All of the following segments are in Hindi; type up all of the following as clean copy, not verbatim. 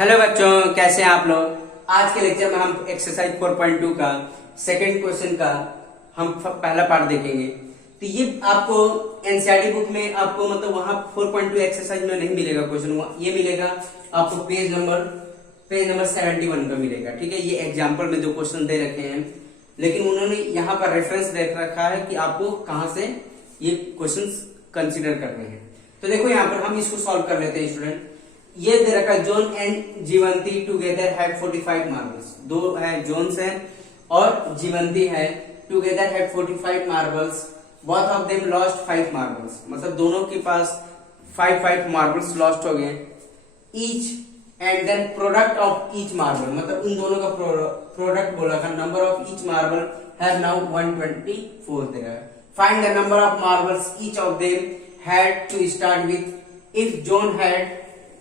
हेलो बच्चों, कैसे हैं आप लोग। आज के लेक्चर में हम एक्सरसाइज 4.2 का सेकंड क्वेश्चन का हम पहला पार्ट देखेंगे। तो ये आपको एनसीईआरटी बुक में आपको मतलब वहां 4.2 एक्सरसाइज में नहीं मिलेगा क्वेश्चन, ये मिलेगा आपको पेज नंबर 71 का मिलेगा। ठीक है, ये एग्जाम्पल में दो क्वेश्चन दे रखे हैं, लेकिन उन्होंने यहाँ पर रेफरेंस दे रखा है कि आपको कहाँ से ये क्वेश्चन कंसिडर करने हैं। तो देखो यहाँ पर हम इसको सॉल्व कर लेते हैं स्टूडेंट। ये दे रखा है John and Jeevanti together had 45 marbles. दो है जोन्स है और जीवंती है, together had 45 marbles, both of them lost 5 marbles. मतलब दोनों के पास 5 मार्बल्स लॉस्ट हो गए। Each and then product of each marble, मतलब उन दोनों का प्रोडक्ट बोला था। Number of each marble have now 124 there. Find the number of marbles each of them had to start with if John had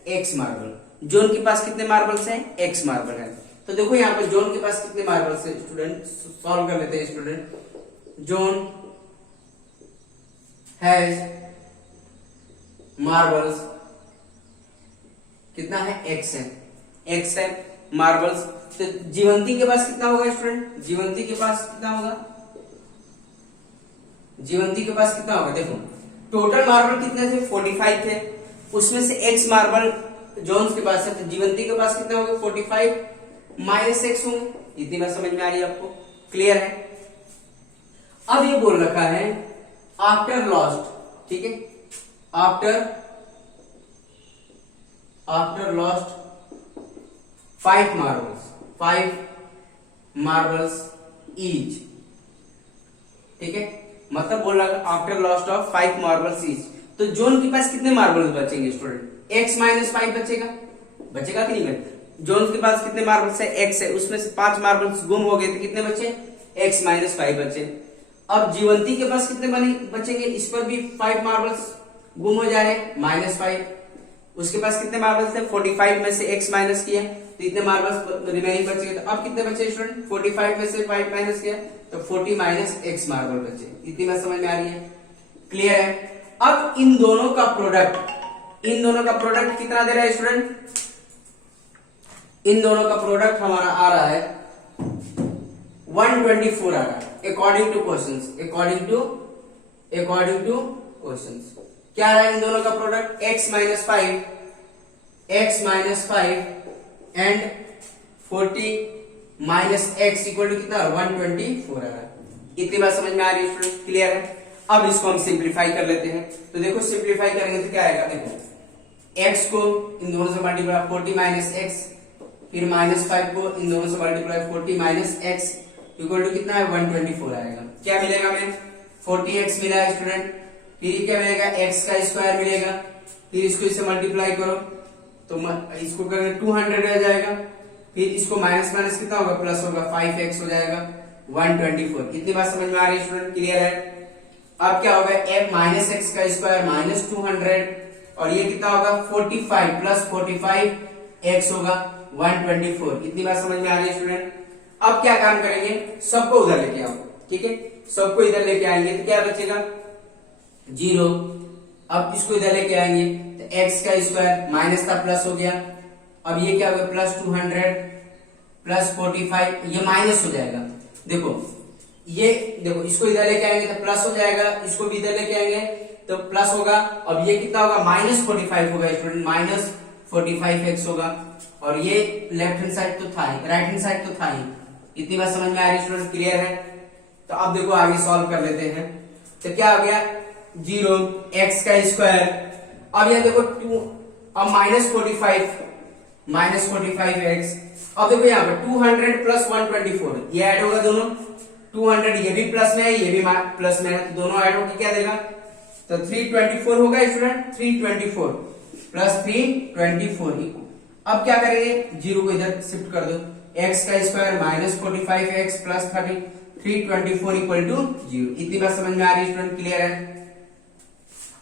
x marble. Zone के पास कितने मार्बल्स हैं? एक्स मार्बल है। तो देखो यहाँ पे जोन के पास कितने मार्बल्स हैं स्टूडेंट, सॉल्व कर लेते हैं स्टूडेंट। जोन हैज मार्बल्स कितना है? एक्स है, एक्स है मार्बल्स। तो जीवंती के पास कितना होगा स्टूडेंट? जीवंती के पास कितना होगा? जीवंती के पास कितना होगा? देखो टोटल मार्बल कितने थे? 45 थे, उसमें से एक्स मार्बल जोन्स के पास है, तो जीवंती के पास कितने होंगे? 45 माइनस एक्स होंगे। इतनी बात समझ में आ रही है आपको? क्लियर है। अब ये बोल रखा है आफ्टर लॉस्ट, ठीक है, आफ्टर लॉस्ट 5 मार्बल्स ईच। ठीक है, मतलब बोल रहा है after lost of 5 marbles each. तो जोन के पास कितने मार्बल्स बचेंगे स्टूडेंट? x माइनस 5 बचेगा, बचेगा कि नहीं बचेगा? जोन के पास कितने मार्बल्स है? x है, उसमें से 5 मार्बल्स गुम हो गए, तो कितने बचे? x माइनस 5 बचे। अब जीवंती के पास कितने बचेंगे? इस पर भी 5 मार्बल्स गुम हो जा रहे हैं, -5। उसके पास कितने मार्बल्स थे? 45 में से x माइनस किया तो इतने मार्बल्स रिमेनिंग बचे। तो अब कितने बचे स्टूडेंट? 45 में से 5 माइनस किया तो 40 माइनस x मार्बल बचे। इतनी बात समझ में आ रही है? क्लियर है। अब इन दोनों का प्रोडक्ट कितना दे रहा है स्टूडेंट? इन दोनों का प्रोडक्ट हमारा आ रहा है 124 आ रहा है according to questions. According to questions क्या आ रहा है इन दोनों का product? x minus 5 and 40 minus x equal to कितना? 124 आ रहा है। इतनी बात समझ में आ रही है स्टूडेंट? क्लियर है। अब इसको हम सिंप्लीफाई कर लेते हैं। तो देखो सिंप्लीफाई करेंगे तो क्या आएगा? देखो x को इन दोनों से मल्टीप्लाई 40 माइनस एक्स, फिर -5 को इन दोनों से multiply 40 minus x equal to कितना है? 124 आएगा। क्या मिलेगा हमें? 40x मिला है स्टूडेंट। फिर क्या मिलेगा? x का स्क्वायर मिलेगा। फिर इसको इससे मल्टीप्लाई करो तो इसको करेंगे 200 हो जाएगा। फिर इसको माइनस माइनस कितना होगा? प्लस होगा, 5x हो जाएगा 124। इतनी बात समझ में आ रही है स्टूडेंट? क्लियर है। अब क्या होगा? f माइनस एक्स का स्क्वायर माइनस 200 और ये कितना होगा? 45 प्लस 45 x होगा 124। इतनी बात समझ में आ रही है स्टूडेंट? अब क्या काम करेंगे? सबको उधर लेके आओ, ठीक है, सबको इधर लेके आएंगे तो क्या बचेगा? 0। अब इसको इधर लेके आएंगे तो x का स्क्वायर माइनस था प्लस हो गया। अब ये क्या होगा? प्लस 200 प्लस 45, ये माइनस हो जाएगा। देखो इसको इधर लेके आएंगे तो प्लस हो जाएगा, इसको भी इधर लेके आएंगे तो प्लस होगा। अब ये कितना होगा? -45 होगा स्टूडेंट, -45x होगा। और ये लेफ्ट हैंड साइड तो था ही, राइट हैंड साइड तो था ही। इतनी बात समझ में आ रही है स्टूडेंट? क्लियर है। तो अब देखो आगे सॉल्व कर लेते हैं। तो क्या हो गया? 0 x का स्क्वायर। अब ये देखो 2, अब -45x। अब देखो यहाँ पर 200 प्लस 124 ये ऐड होगा दोनों। 200 ये भी प्लस में है, ये भी प्लस में है, तो दोनों ऐड होकर क्या देगा? तो 324 होगा स्टूडेंट। 324 प्लस 324। अब क्या करेंगे? 0 को इधर शिफ्ट कर दो। x का square -45x plus 324 equal to 0। इतनी बात समझ में आ रही है स्टूडेंट? क्लियर है।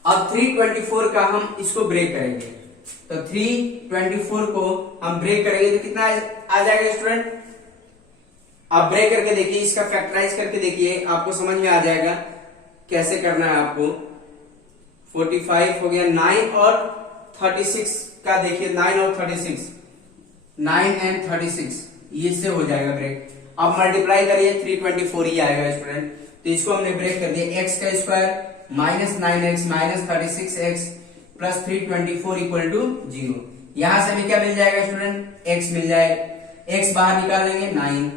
अब 324 का हम इसको ब्रेक करेंगे, तो 324 को हम ब्रेक करेंगे तो कितना आ जाएगा स्टूडेंट? आप ब्रेक करके देखिए, इसका फैक्टराइज करके देखिए, आपको समझ में आ जाएगा कैसे करना है आपको। 45 हो गया, 9 और 36 का देखिए, 9 और 36 9 एंड 36, ये से हो जाएगा ब्रेक। अब मल्टीप्लाई करिए 324 ही आएगा स्टूडेंट। तो इसको हमने ब्रेक कर दिया, एक्स का square minus 9x minus 36x plus 324 equal to 0। यहां से हमें क्या मिल जाएगा स्टूडेंट, x मिल जाएगा, x बाहर निकालेंगे 9,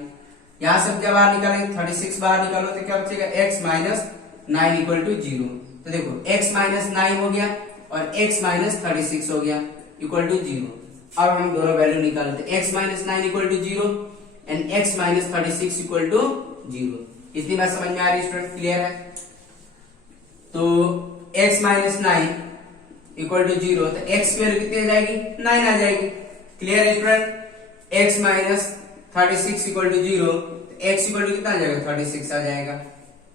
यहां से क्या बाहर निकालेंगे 36 बाहर निकालो तो क्या बचेगा x माइनस 9 इक्वल टू 0। तो देखो x माइनस 9 हो गया और x माइनस 36 हो गया इक्वल टू 0। अब हम दोनों वैल्यू निकालते हैं, x minus 9 equal to 0 and x minus 36 equal to 0। इतनी बात समझ में आ रही है स्टूडेंट, क्लियर है? तो x माइनस 9 इक्वल टू 0, तो x की वैल्यू कितनी आ जाएगी, 9 आ जाएगी। क्लियर है student? x minus 36 equal to 0, x equal to कितना आ जाएगा, 36 आ जाएगा।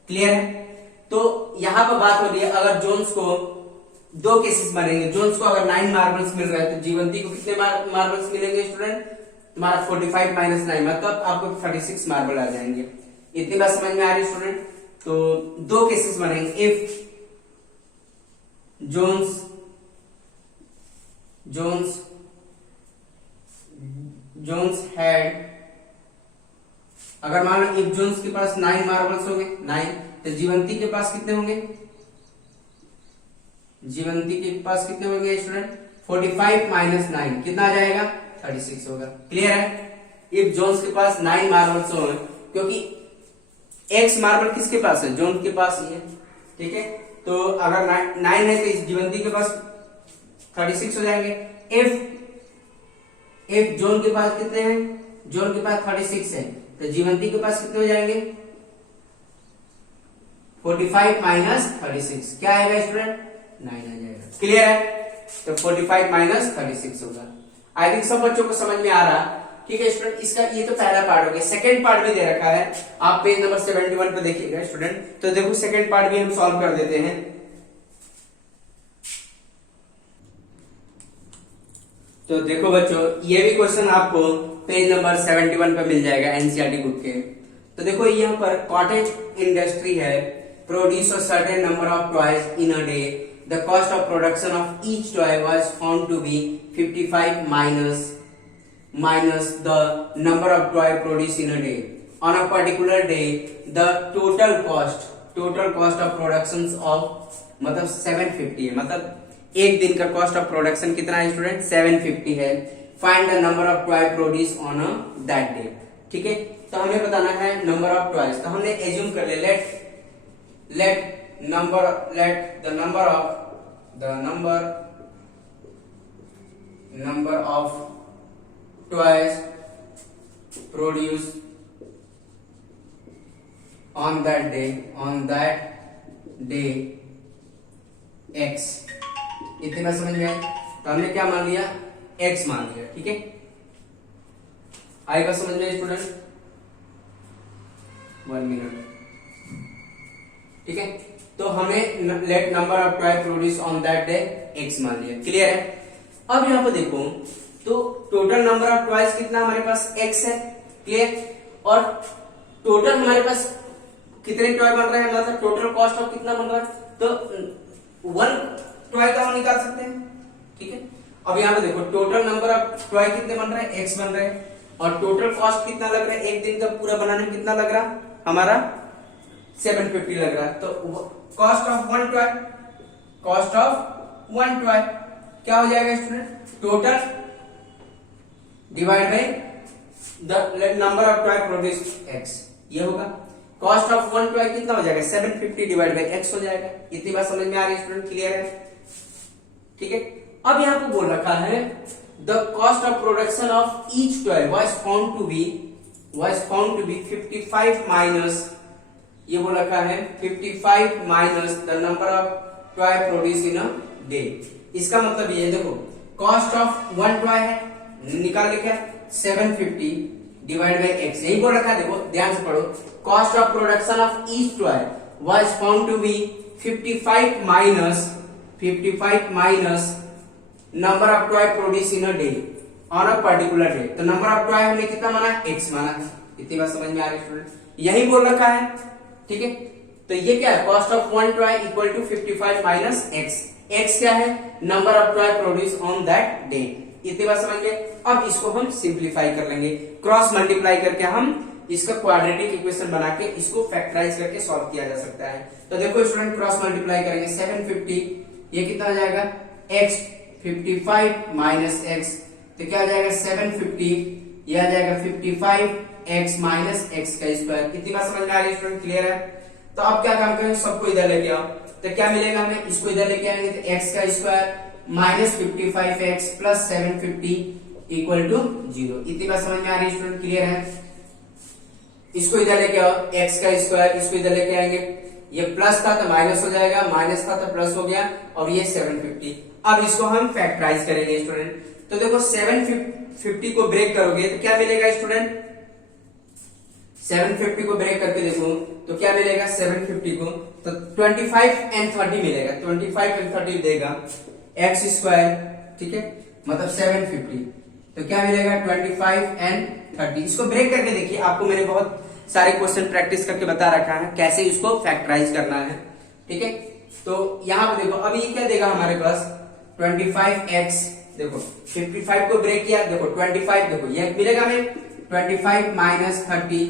क्लियर है? तो यहां पर बात हो रही है, अगर जोन्स को दो केसेस बनेंगे, जोन्स को अगर 9 मार्बल्स मिल रहा है तो जीवंती को कितने मार्बल्स मिलेंगे स्टूडेंट, तुम्हारा 45 माइनस 9 मतलब आपको 36 मार्बल आ जाएंगे। इतनी बात समझ में आ रही है स्टूडेंट? तो दो केसेस बनेंगे, इफ जोन्स हैड, अगर मान लो इफ जोन्स के पास 9 मार्बल्स होंगे 9, तो जीवंती के पास कितने होंगे, जीवंती के पास कितने होंगे स्टूडेंट, 45 माइनस 9 कितना आ जाएगा, 36 होगा। क्लियर है? इफ जोन्स के पास 9 मार्बल्स हो, क्योंकि x मार्बल किसके पास है, जोन के पास ही है। ठीक है, तो अगर 9 है तो इस जीवंती के पास 36 हो जाएंगे। इफ जोन के पास कितने हैं, जोन के पास 36 है, तो जीवंती के पास कितने हो जाएंगे, 45 माइनस 36 क्या आएगा स्टूडेंट, 9 आ जाएगा। क्लियर है? तो 45 माइनस 36 होगा। आई थिंक सब बच्चों को समझ में आ रहा। ठीक है स्टूडेंट, इसका ये तो पहला पार्ट हो गया। सेकंड पार्ट भी दे रखा है, आप पेज नंबर 71 पे देखिएगा स्टूडेंट। तो देखो सेकंड पार्ट भी हम सॉल्व कर देते हैं। तो देखो बच्चों, ये भी क्वेश्चन आपको पेज नंबर 71 पे मिल जाएगा एनसीईआरटी बुक के। तो देखो यहाँ पर कॉटेज इंडस्ट्री है, produce a certain number of toys in a day, the cost of production of each toy was found to be 55 minus the number of toy produced in a day. On a particular day, the total cost of productions of मतलब 750 है, मतलब एक दिन का कॉस्ट ऑफ प्रोडक्शन कितना है स्टूडेंट, 750 है। Find the number of toy produce on a that day. ठीक है, तो हमें बताना है नंबर ऑफ टॉयज। तो हमने एज्यूम कर लिया, let the number of toys produced on that day x। इतनी बात समझ में आई? तो हमने क्या मान लिया, x मान लिया। ठीक है, आएगा समझ में स्टूडेंट? 1 मिनट। ठीक है, तो हमें late number of toy produce on that day x मान लिया। क्लियर है? अब यहां पर देखो, तो टोटल नंबर ऑफ टॉयज कितना हमारे पास x है। क्लियर? और टोटल हमारे पास कितने टॉय बन रहे हैं, मतलब टोटल कॉस्ट ऑफ कितना बन रहा है, तो 1 टॉय तो हम निकाल सकते हैं। ठीक है, अब यहाँ पे देखो टोटल नंबर ऑफ टॉय कितने बन रहे हैं, x बन रहे हैं, और टोटल कॉस्ट कितना लग रहा है, एक दिन का पूरा बनाने में कितना लग रहा हमारा, 750 लग रहा है। तो कॉस्ट ऑफ वन टॉय क्या हो जाएगा student, total divide by the number of toy produced x, ये होगा। कॉस्ट ऑफ 1 टॉय कितना हो जाएगा, 750 डिवाइड बाय x हो जाएगा। इतनी बात समझ में आ रही है स्टूडेंट? क्लियर है? ठीक है, अब यहां पे बोल रखा है the cost of production of each toy was found to be 55 minus, ये बोल रखा है 55 minus the number of toy produce in a day. इसका मतलब ये देखो, कॉस्ट ऑफ 1 टॉय है, निकाल लिखा 750 डिवाइड बाय x, यही बोल रखा है। देखो ध्यान से पढ़ो, cost of production of each toy was found to be 55 minus number of toy produce in a day on a particular day. तो नंबर ऑफ टॉय हमने कितना माना, x माना है। इतनी बात समझ में आ रही है स्टूडेंट? यही बोल रखा है। ठीक है, तो ये क्या है, cost of 1 toy equal to 55 minus x। x क्या है, number of toy produce on that day. इतनी बात समझ में। अब इसको हम सिंप्लीफाई कर लेंगे, क्रॉस मल्टीप्लाई करके हम इसका क्वाड्रेटिक इक्वेशन बना के इसको फैक्टराइज करके सॉल्व किया जा सकता है। तो देखो स्टूडेंट, क्रॉस मल्टीप्लाई करेंगे 750, ये कितना आ जाएगा x 55 माइनस x, तो क्या आ जाएगा 750, ये आ जाएगा 55x माइनस x का स्क्वायर। कितनी बात समझ में आ रही है स्टूडेंट, क्लियर है। तो अब क्या काम करेंगे, सबको इधर लेके आओ, तो क्या मिलेगा हमें, इसको इधर लेके आएंगे तो x का square minus 55x plus 750 equal to 0। इतनी बात समझ में आ रही है स्टूडेंट, क्लियर है। इसको इधर लेके आओ, x का स्क्वायर, इसको इधर लेके आएंगे, ये प्लस था तो माइनस हो जाएगा, माइनस था तो प्लस हो गया, और ये 750। अब इसको हम फैक्टराइज करेंगे स्टूडेंट। तो देखो 750 को ब्रेक करोगे तो क्या मिलेगा स्टूडेंट, 750 को ब्रेक करके देखो तो क्या मिलेगा 750 को, तो 25 एंड 30 मिलेगा, 25 एंड 30 देगा x स्क्वायर, ठीक है, मतलब 750, तो क्या मिलेगा 25 एंड 30। इसको ब्रेक करके देखिए, आपको मैंने बहुत सारे क्वेश्चन प्रैक्टिस करके बता रखा है कैसे इसको फैक्टराइज करना है, ठीक है। तो यहाँ पे देखो, अब ये क्या देगा हमारे पास 25x, देखो 55 को ब्रेक किया, देखो 25, देखो ये मिलेगा हमें 25 माइनस 30,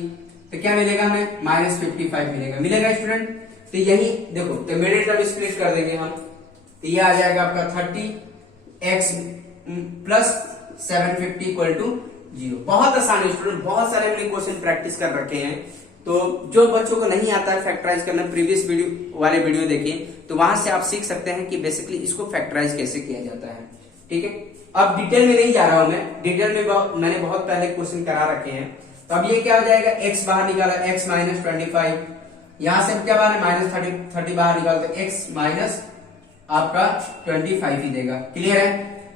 तो क्या मिलेगा हमें माइनस 55 मिलेगा स्टूडेंट। तो यही देखो, तो मिडिल टर्म स्प्लिट कर देंगे हम, तो ये आ जाएगा आपका 30x प्लस 750 इक्वल टू 0। बहुत आसान है स्टूडेंट, बहुत सारे हमने क्वेश्चन प्रैक्टिस कर रखे हैं। तो जो बच्चों को नहीं आता है फैक्टराइज करना, प्रीवियस वीडियो वाले वीडियो देखिए, तो वहां से आप सीख सकते हैं कि बेसिकली इसको फैक्टराइज कैसे किया जाता है, ठीक है। अब डिटेल में नहीं जा रहा हूं मैं, डिटेल में मैंने बहुत पहले क्वेश्चन करा रखे हैं। तो अब ये क्या हो जाएगा, x बाहर निकाला, x माइनस 25, यहां से क्या बाहर माइनस 30 बाहर निकालो तो x माइनस आपका 25 ही देगा, क्लियर है।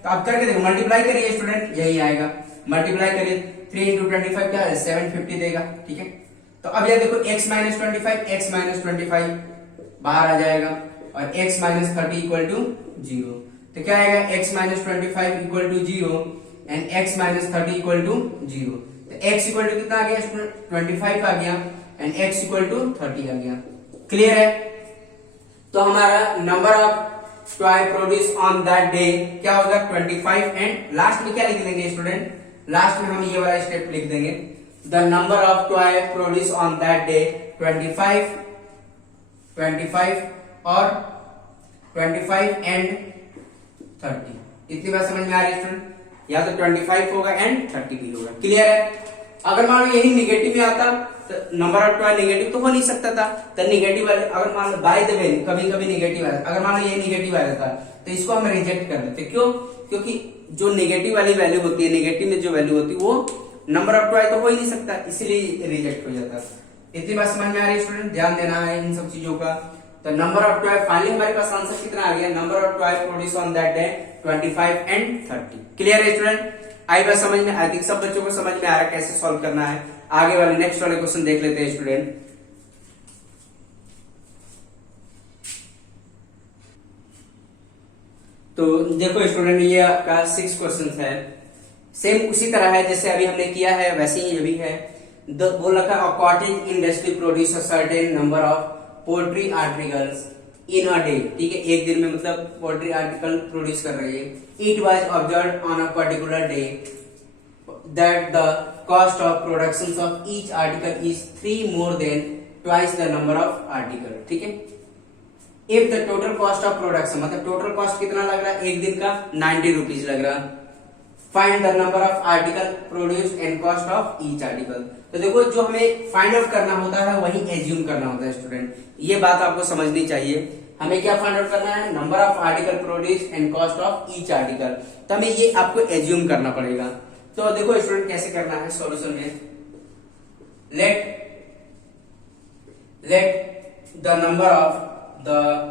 तो आप करके देखो, मल्टीप्लाई करिए स्टूडेंट, यही आएगा, मल्टीप्लाई करिए 3 इंटू 25 क्या है 750 देगा, ठीक है। तो अब ये देखो x माइनस 25 बाहर आ जाएगा, और x माइनस 30 इक्वल टू 0। तो क्या आएगा x minus 25 equal to 0 and x minus 30 equal to 0। तो x इक्वल टू कितना आ गया, 25 आ गया, एंड x इक्वल टू 30 आ गया, क्लियर है। तो हमारा number of toy produce on that day क्या होगा 25, एंड लास्ट में क्या लिख देंगे स्टूडेंट, लास्ट में हम ये वाला स्टेप लिख देंगे, the number of toy produce on that day 25 और 25 एंड 30। इतनी बात समझ में आ रही है स्टूडेंट, या तो 25 होगा एंड 30 भी होगा, क्लियर है। अगर मान लो यही निगेटिव में आता तो नंबर ऑफ टॉय निगेटिव तो हो नहीं सकता था, तो निगेटिव वाले, अगर मान लो बाय द वे कभी कभी निगेटिव आया, अगर मान लो ये निगेटिव आ जाता तो इसको हम रिजेक्ट कर देते, क्यों, क्योंकि जो निगेटिव वाली वैल्यू होती है, निगेटिव में जो वैल्यू होती है वो नंबर ऑफ टॉय तो हो ही नहीं सकता, इसीलिए रिजेक्ट हो जाता। इतनी बात समझ में आ रही है स्टूडेंट, ध्यान देना है इन सब चीजों का। तो नंबर ऑफ टॉय फाइनली हमारे पास आंसर कितना आ गया, number of toy produce on that day 25 and 30, clear है स्टूडेंट। आई बात समझ में, आई थिंक सब बच्चों को समझ में आ रहा है कैसे सॉल्व करना है। आगे वाले नेक्स्ट वाले क्वेश्चन देख लेते हैं स्टूडेंट। तो देखो स्टूडेंट, ये आपका 6 क्वेश्चन है, सेम उसी तरह है जैसे अभी हमने किया है, वैसे ही ये भी है। बोल रखा है cottage industry produce a certain number of poultry articles in a day, ठीक है, एक दिन में मतलब पोल्ट्री आर्टिकल प्रोड्यूस कर रही है। It was observed on a particular day that the cost of production of each article is 3 more than twice the number of article, ठीक है। If the total cost of production, मतलब टोटल कॉस्ट कितना लग रहा है एक दिन का 90 रुपीज लग रहा है। Find the number of article produced and cost of each article. तो देखो, जो हमें फाइंड आउट करना होता है वही एज्यूम करना होता है स्टूडेंट, ये बात आपको समझनी चाहिए। हमें क्या फाइंड आउट करना है, number of article produced and cost of each article, तो हमें ये आपको एज्यूम करना पड़ेगा। तो देखो स्टूडेंट, कैसे करना है सॉल्यूशन में, let the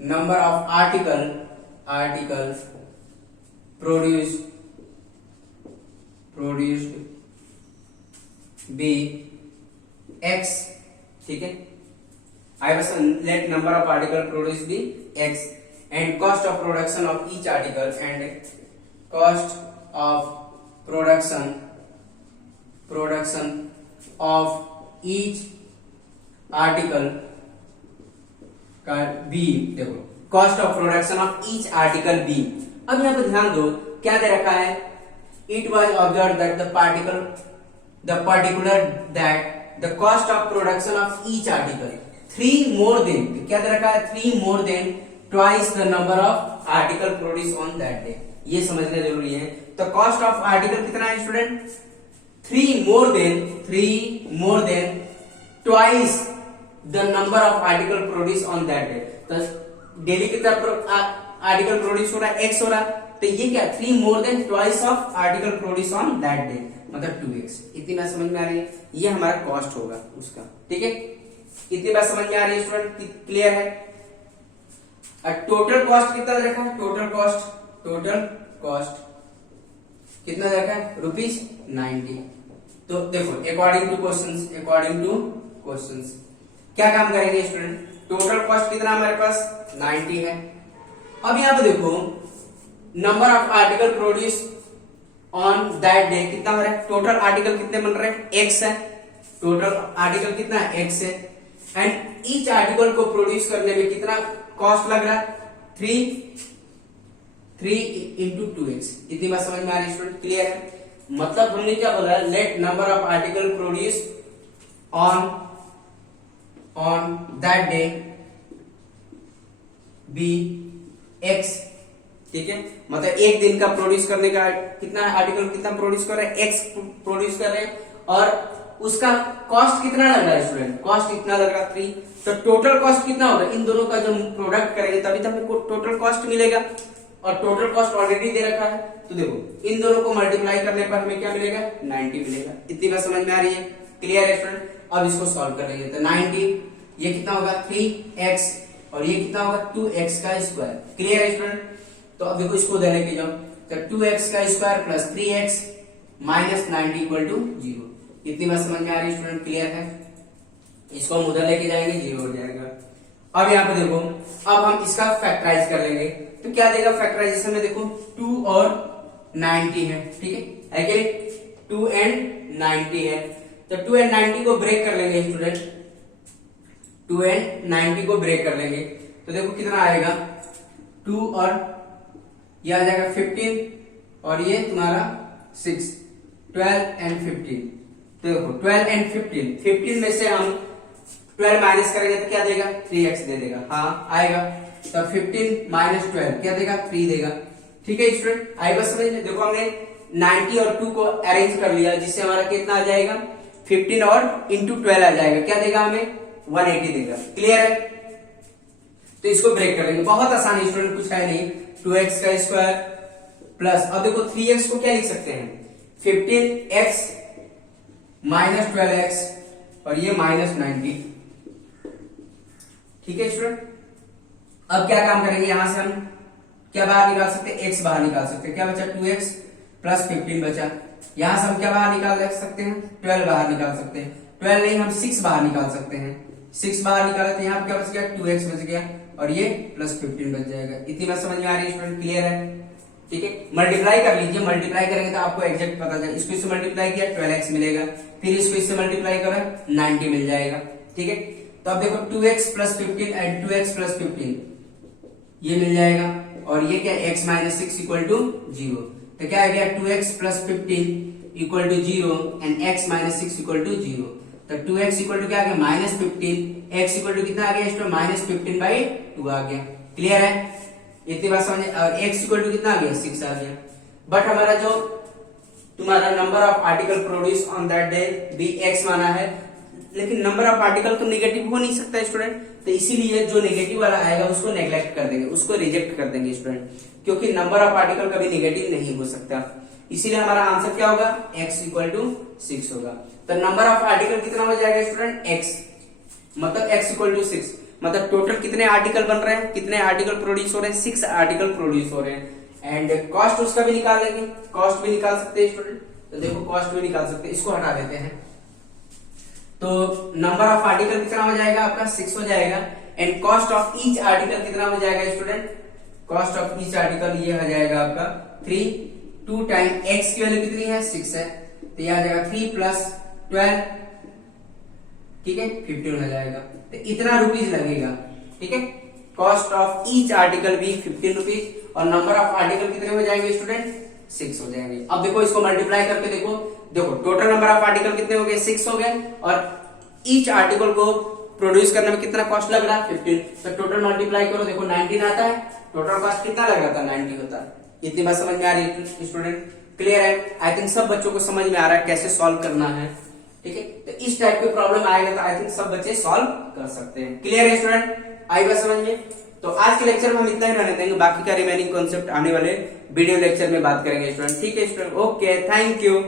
number of articles produced be x, ठीक है। I was let number of article produced be x and cost of production of each article and cost of production of each article का b, देखो cost of production of each article b. अब यहाँ पे ध्यान दो क्या दे रखा है, it was observe that the particular that the cost of production of each article 3 more than, क्या दे रखा है 3 more than twice the number of article produce on that day. ये समझना जरूरी है। तो कॉस्ट ऑफ आर्टिकल कितना है student, 3 more than twice the number of article produce on that day. तो डेली कितना आर्टिकल प्रोड्यूस हो रहा है, x हो रहा है, तो ये क्या 3 more than twice of article produce on that day, मतलब 2x। इतनी बात समझ में आ रही है, ये हमारा कॉस्ट होगा उसका, ठीक है। इतनी बात समझ में आ रही है स्टूडेंट, क्लियर है। टोटल कॉस्ट कितना रखा है, टोटल कॉस्ट कितना रखा है ₹90। तो देखो अकॉर्डिंग टू क्वेश्चंस क्या काम करेंगे स्टूडेंट, टोटल कॉस्ट कितना हमारे पास 90 है। अब यहाँ पे देखो number of article produce on that day कितना हो रहा है, टोटल आर्टिकल कितने बन रहे हैं, x है, टोटल आर्टिकल कितना है x है, एंड ईच आर्टिकल को प्रोड्यूस करने में कितना कॉस्ट लग रहा है 3 into 2x। इतनी बात समझ में आ रही है स्टूडेंट, क्लियर है। मतलब हमने क्या बोला है, let number of article produce on that day be x, ठीक है। मतलब एक दिन का प्रोड्यूस करने का कितना आर्टिकल कितना प्रोड्यूस कर रहे हैं, x प्रोड्यूस कर रहे हैं, और उसका कॉस्ट कितना लग रहा है स्टूडेंट, कॉस्ट इतना लग रहा है 3। तो टोटल कॉस्ट कितना होगा, इन दोनों का जो प्रोडक्ट करेंगे तभी तो हमको टोटल कॉस्ट मिलेगा, और टोटल कॉस्ट ऑलरेडी दे रखा है। तो देखो इन दोनों को मल्टीप्लाई करने पर हमें क्या मिलेगा, 90 मिलेगा। इतनी बात समझ में आ रही है, क्लियर है स्टूडेंट। अब इसको सॉल्व कर लेंगे, तो 90 ये कितना होगा 3x, और ये कितना होगा 2x का स्क्वायर, क्लियर है स्टूडेंट। तो अब देखो इसको उधर लेके जाओ, तो 2x का square plus 3x minus 90 equal to 0। इतनी बात समझ में आ रही है स्टूडेंट, क्लियर है। इसको हम उधर लेके जाएंगे, 0 हो जाएगा। अब यहाँ पे देखो, अब हम इसका फैक्टराइज कर लेंगे, तो क्या देगा फैक्टराइजेशन में, देखो 2 और 90 है, ठीक है, कि 2 and 90 है। तो 2 and 90 को ब्रेक कर लेंगे स्टूडेंट, 2 and 90 को ब्रेक कर लेंगे, तो देखो कितना आएगा 2 और ये आ जाएगा 15, और ये तुम्हारा 6, 12 and 15। तो देखो 12 and 15 में से हम 12 माइनस करेंगे तो क्या देगा, 3x दे देगा, हाँ आएगा। तो 15 माइनस 12 क्या देगा, 3 देगा, ठीक है स्टूडेंट। आई बस समझ में, देखो हमने 90 और 2 को अरेंज कर लिया, जिससे हमारा कितना आ जाएगा 15 और इंटू 12 आ जाएगा, क्या देगा हमें 180 देगा, क्लियर है। तो इसको ब्रेक कर लेंगे, बहुत आसान है स्टूडेंट, कुछ है नहीं। 2x का स्क्वायर प्लस, अब देखो 3x को क्या लिख सकते हैं, 15x माइनस 12x, और ये माइनस 90, ठीक है स्टूडेंट। अब क्या काम करेंगे, यहां से हम क्या बाहर निकाल सकते हैं, x बाहर निकाल सकते हैं, क्या बचा 2x प्लस 15 बचा। यहां से हम क्या बाहर निकाल सकते हैं, 12 बाहर निकाल सकते हैं, 12 नहीं हम 6 बाहर निकाल सकते हैं, 6 बाहर निकाले तो यहाँ क्या बच गया 2x बच गया, और ये प्लस 15 बच जाएगा। इतनी बात समझ में आ रही है स्टूडेंट, क्लियर है, ठीक है। मल्टीप्लाई कर लीजिए, मल्टीप्लाई करेंगे तो आपको एग्जैक्ट पता चलेगा। इसको इससे मल्टीप्लाई किया 12x मिलेगा, फिर इसको इससे मल्टीप्लाई करा 90 मिल जाएगा, ठीक है। तो अब देखो 2x plus 15 and 2x plus 15 ये मिल जाएगा, और ये क्या x माइनस 6 इक्वल टू 0। तो क्या आ गया 2x plus 15 equal to 0 and x minus 6 equal to 0। तो 2x इक्वल टू क्या आ गया माइनस 15, x इक्वल टू कितना आ गया इसमें माइनस 15/2 आ गया, क्लियर है। इतनी बात समझे, और x इक्वल टू कितना आ गया 6 आ गया। बट हमारा जो तुम्हारा number of article produce on that day भी x माना है, लेकिन नंबर ऑफ आर्टिकल तो नेगेटिव हो नहीं सकता स्टूडेंट, तो इसीलिए जो नेगेटिव वाला आएगा उसको नेग्लेक्ट कर देंगे, उसको रिजेक्ट कर देंगे स्टूडेंट, क्योंकि नंबर ऑफ आर्टिकल कभी नेगेटिव नहीं हो सकता। इसीलिए हमारा आंसर क्या होगा, x इक्वल टू 6 होगा। तो नंबर ऑफ आर्टिकल कितना हो जाएगा स्टूडेंट, x, मतलब x इक्वल टू 6, मतलब टोटल कितने आर्टिकल बन रहे हैं, कितने आर्टिकल प्रोड्यूस हो रहे हैं, 6 आर्टिकल प्रोड्यूस हो रहे हैं। एंड कॉस्ट उसका भी निकाल लेंगे, कॉस्ट भी निकाल सकते हैं स्टूडेंट, तो देखो कॉस्ट भी निकाल सकते हैं, इसको हटा देते हैं। तो नंबर ऑफ आर्टिकल कितना हो जाएगा आपका 6 हो जाएगा, and cost of each article कितना हो जाएगा student, cost of each article ये हो जाएगा आपका 3, 2 टाइम x की वैल्यू कितनी है 6 है, तो ये आ जाएगा 3 प्लस 12, ठीक है 15 हो जाएगा। तो इतना रुपीज लगेगा, ठीक है। कॉस्ट ऑफ ईच आर्टिकल भी 15 रुपीज और नंबर ऑफ आर्टिकल कितने हो जाएंगे स्टूडेंट 6 हो जाएंगे। अब देखो इसको मल्टीप्लाई करके देखो टोटल नंबर ऑफ आर्टिकल कितने हो गए 6 हो गए और ईच आर्टिकल को प्रोड्यूस करने में कितना कॉस्ट लग रहा है 15, तो टोटल मल्टीप्लाई करो देखो 19 आता है, टोटल कॉस्ट कितना लग रहा था 90 होता है। इतनी बात समझ में आ रही है स्टूडेंट? क्लियर है? आई थिंक सब बच्चों को समझ में आ रहा है कैसे सॉल्व करना है। ठीक है, तो इस टाइप की प्रॉब्लम आएगा तो आई थिंक सब बच्चे सॉल्व कर सकते हैं। क्लियर है स्टूडेंट? आई बात समझ में? तो आज के लेक्चर में हम इतना ही रहने देंगे, बाकी का रिमेनिंग कॉन्सेप्ट आने वाले वीडियो लेक्चर में बात करेंगे स्टूडेंट। ठीक है स्टूडेंट, ओके, थैंक यू।